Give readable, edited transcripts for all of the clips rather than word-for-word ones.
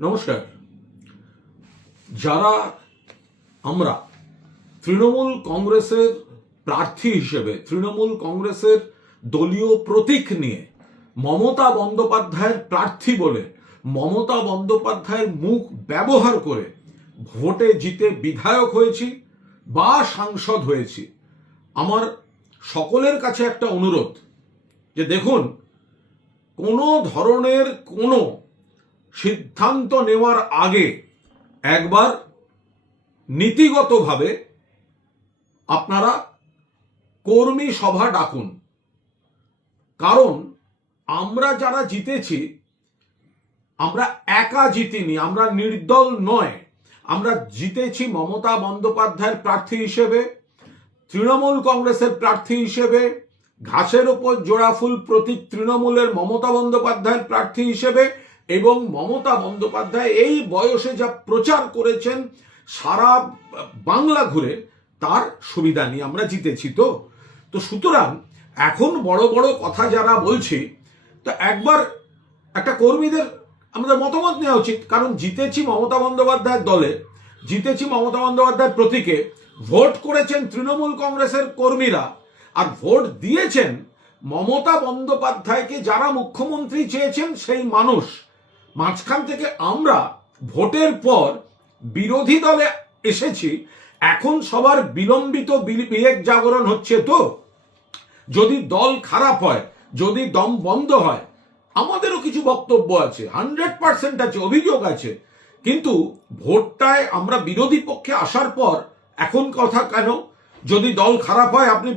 নমস্কার। যারা আমরা তৃণমূল কংগ্রেসের প্রার্থী হিসেবে তৃণমূল কংগ্রেসের দলীয় প্রতীক নিয়ে মমতা বন্দ্যোপাধ্যায়ের প্রার্থী বলে মমতা বন্দ্যোপাধ্যায়ের মুখ ব্যবহার করে ভোটে জিতে বিধায়ক হয়েছি বা সাংসদ হয়েছি, আমার সকলের কাছে একটা অনুরোধ যে দেখুন, কোনো ধরনের কোনো সিদ্ধান্ত নেওয়ার আগে একবার নীতিগতভাবে আপনারা কর্মী সভা ডাকুন। কারণ আমরা যারা জিতেছি, আমরা একা জিতিনি, আমরা নির্দল নয়। আমরা জিতেছি মমতা বন্দ্যোপাধ্যায়ের প্রার্থী হিসেবে, তৃণমূল কংগ্রেসের প্রার্থী হিসেবে, ঘাসের ওপর জোড়া ফুল প্রতীক তৃণমূলের মমতা বন্দ্যোপাধ্যায়ের প্রার্থী হিসেবে, এবং মমতা বন্দ্যোপাধ্যায় এই বয়সে যা প্রচার করেছেন সারা বাংলা ঘুরে, তার সুবিধা নিয়ে আমরা জিতেছি। তো সুতরাং এখন বড় বড় কথা যারা বলছি, তো একবার একটা কর্মীদের আমাদের মতামত নেওয়া উচিত। কারণ জিতেছি মমতা বন্দ্যোপাধ্যায়ের দলে, জিতেছি মমতা বন্দ্যোপাধ্যায়ের প্রতীকে, ভোট করেছেন তৃণমূল কংগ্রেসের কর্মীরা, আর ভোট দিয়েছেন মমতা বন্দ্যোপাধ্যায়কে যারা মুখ্যমন্ত্রী চেয়েছেন সেই মানুষ। মাঝখান থেকে আমরা ভোটের পর বিরোধী দলে এসেছি, এখন সবার বিলম্বিত বিবেক জাগরণ হচ্ছে। তো যদি দল খারাপ হয়, যদি দম বন্ধ হয়, আমাদেরও কিছু বক্তব্য আছে, 100% আছে, অভিযোগ আছে। কিন্তু ভোটটায় আমরা বিরোধী পক্ষে আসার পর এখন কথা কেন? যদি দল খারাপ হয় আপনি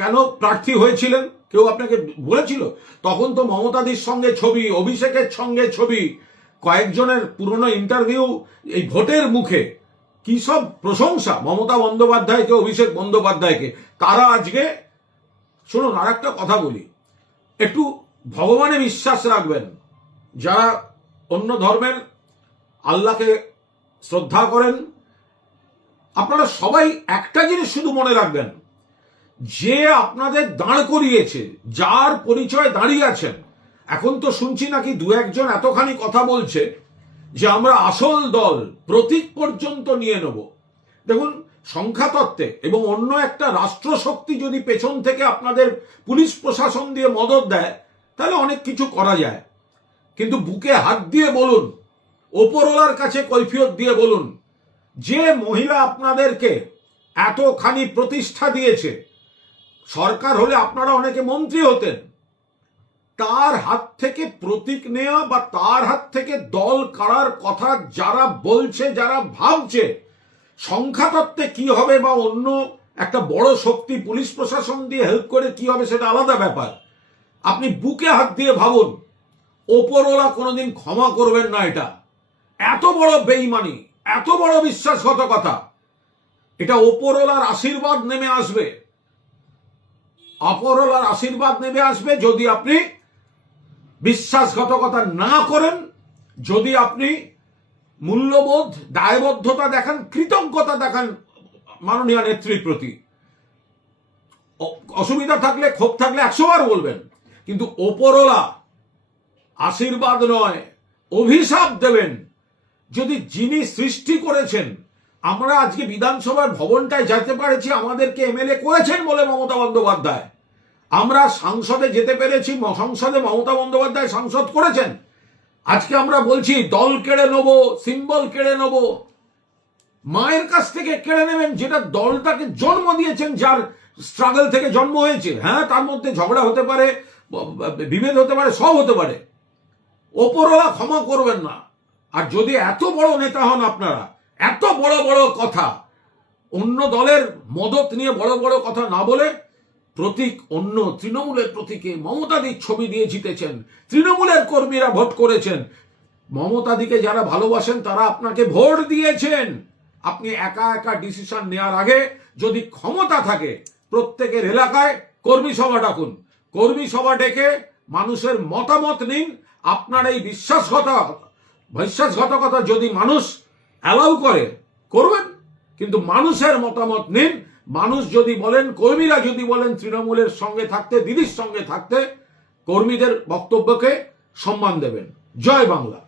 কেন প্রার্থী হয়েছিলেন? কেউ আপনাকে বলেছিল? তখন তো মমতাদির সঙ্গে ছবি, অভিষেকের সঙ্গে ছবি, কয়েকজনের পুরনো ইন্টারভিউ, এই ভোটের মুখে কি সব প্রশংসা মমতা বন্দ্যোপাধ্যায়কে, অভিষেক বন্দ্যোপাধ্যায়কে। তারা আজকে শুনুন, আর একটা কথা বলি, একটু ভগবানে বিশ্বাস রাখবেন। যারা অন্য ধর্মের আল্লাহকে শ্রদ্ধা করেন, আপনারা সবাই একটা জিনিস শুধু মনে রাখবেন, যে আপনাদের দাঁড় করিয়েছে, যার পরিচয় দাঁড়িয়ে আছেন, এখন তো শুনছি নাকি দু একজন এতখানি কথা বলছে যে আমরা আসল দল প্রতীক পর্যন্ত নিয়ে নেব। দেখুন, সংখ্যাতত্ত্বে এবং অন্য একটা রাষ্ট্রশক্তি যদি পেছন থেকে আপনাদের পুলিশ প্রশাসন দিয়ে মদত দেয়, তাহলে অনেক কিছু করা যায়। কিন্তু বুকে হাত দিয়ে বলুন, ওপরওয়ালার কাছে কৈফিয়ত দিয়ে বলুন, যে মহিলা আপনাদেরকে এতখানি প্রতিষ্ঠা দিয়েছে, সরকার হলে আপনারা অনেকে মন্ত্রী হতেন, তার হাত থেকে প্রতীক নেওয়া বা তার হাত থেকে দল কাড়ার কথা যারা বলছে, যারা ভাবছে, সংখ্যাতত্ত্বে কি হবে বা অন্য একটা বড় শক্তি পুলিশ প্রশাসন দিয়ে হেল্প করে কি হবে সেটা আলাদা ব্যাপার। আপনি বুকে হাত দিয়ে ভাবুন, ওপরওয়ালা কোনোদিন ক্ষমা করবেন না। এটা এত বড় বেঈমানি, এত বড় বিশ্বাসঘাতকতা, এটা ওপরওয়ালার আশীর্বাদ নেমে আসবে। ওপরওয়ালার আশীর্বাদ নেমে আসবে যদি আপনি বিশ্বাসঘাতকতা না করেন, যদি আপনি মূল্যবোধ, দায়বদ্ধতা দেখান, কৃতজ্ঞতা দেখান মাননীয় নেত্রীর প্রতি। অসুবিধা থাকলে, ক্ষোভ থাকলে 100 বার বলবেন, কিন্তু ওপরওয়ালা আশীর্বাদ নয়, অভিশাপ দেবেন। যদি যিনি সৃষ্টি করেছেন, আমরা আজকে বিধানসভার ভবনটায় যেতে পেরেছি, আমাদেরকে এমএলএ করেছেন বলে মমতা বন্দ্যোপাধ্যায়। আমরা সংসদে যেতে পেরেছি, সংসদে মমতা বন্দ্যোপাধ্যায় সাংসদ করেছেন। আজকে আমরা বলছি দল কেড়ে নেব, সিম্বল কেড়ে নেব। মায়ের কাছ থেকে কেড়ে নেবেন যেটা দলটাকে জন্ম দিয়েছেন, যার স্ট্রাগল থেকে জন্ম হয়েছে। হ্যাঁ, তার মধ্যে ঝগড়া হতে পারে, বিভেদ হতে পারে, সব হতে পারে। ওপরওয়ালা ক্ষমা করবেন না। আর যদি এত বড় নেতা হন আপনারা, এত বড় বড় কথা, অন্য দলের মদত নিয়ে বড় বড় কথা না বলে, প্রতীক অন্য তৃণমূলের প্রতীকে মমতাদির ছবি দিয়ে জিতেছেন, তৃণমূলের কর্মীরা ভোট করেছেন, মমতাদিকে যারা ভালোবাসেন তারা আপনাকে ভোট দিয়েছেন। আপনি একা একা ডিসিশন নেওয়ার আগে যদি ক্ষমতা থাকে, প্রত্যেকের এলাকায় কর্মী সভা ডাকুন। কর্মী সভা ডেকে মানুষের মতামত নিন। আপনার এই বিশ্বাসঘাতকতা যদি মানুষ অ্যালাউ করে, করবেন, কিন্তু মানুষের মতামত নিন। মানুষ যদি বলেন, কর্মীরা যদি বলেন তৃণমূলের সঙ্গে থাকতে, দিদির সঙ্গে থাকতে, কর্মীদের বক্তব্যকে সম্মান দেবেন। জয় বাংলা।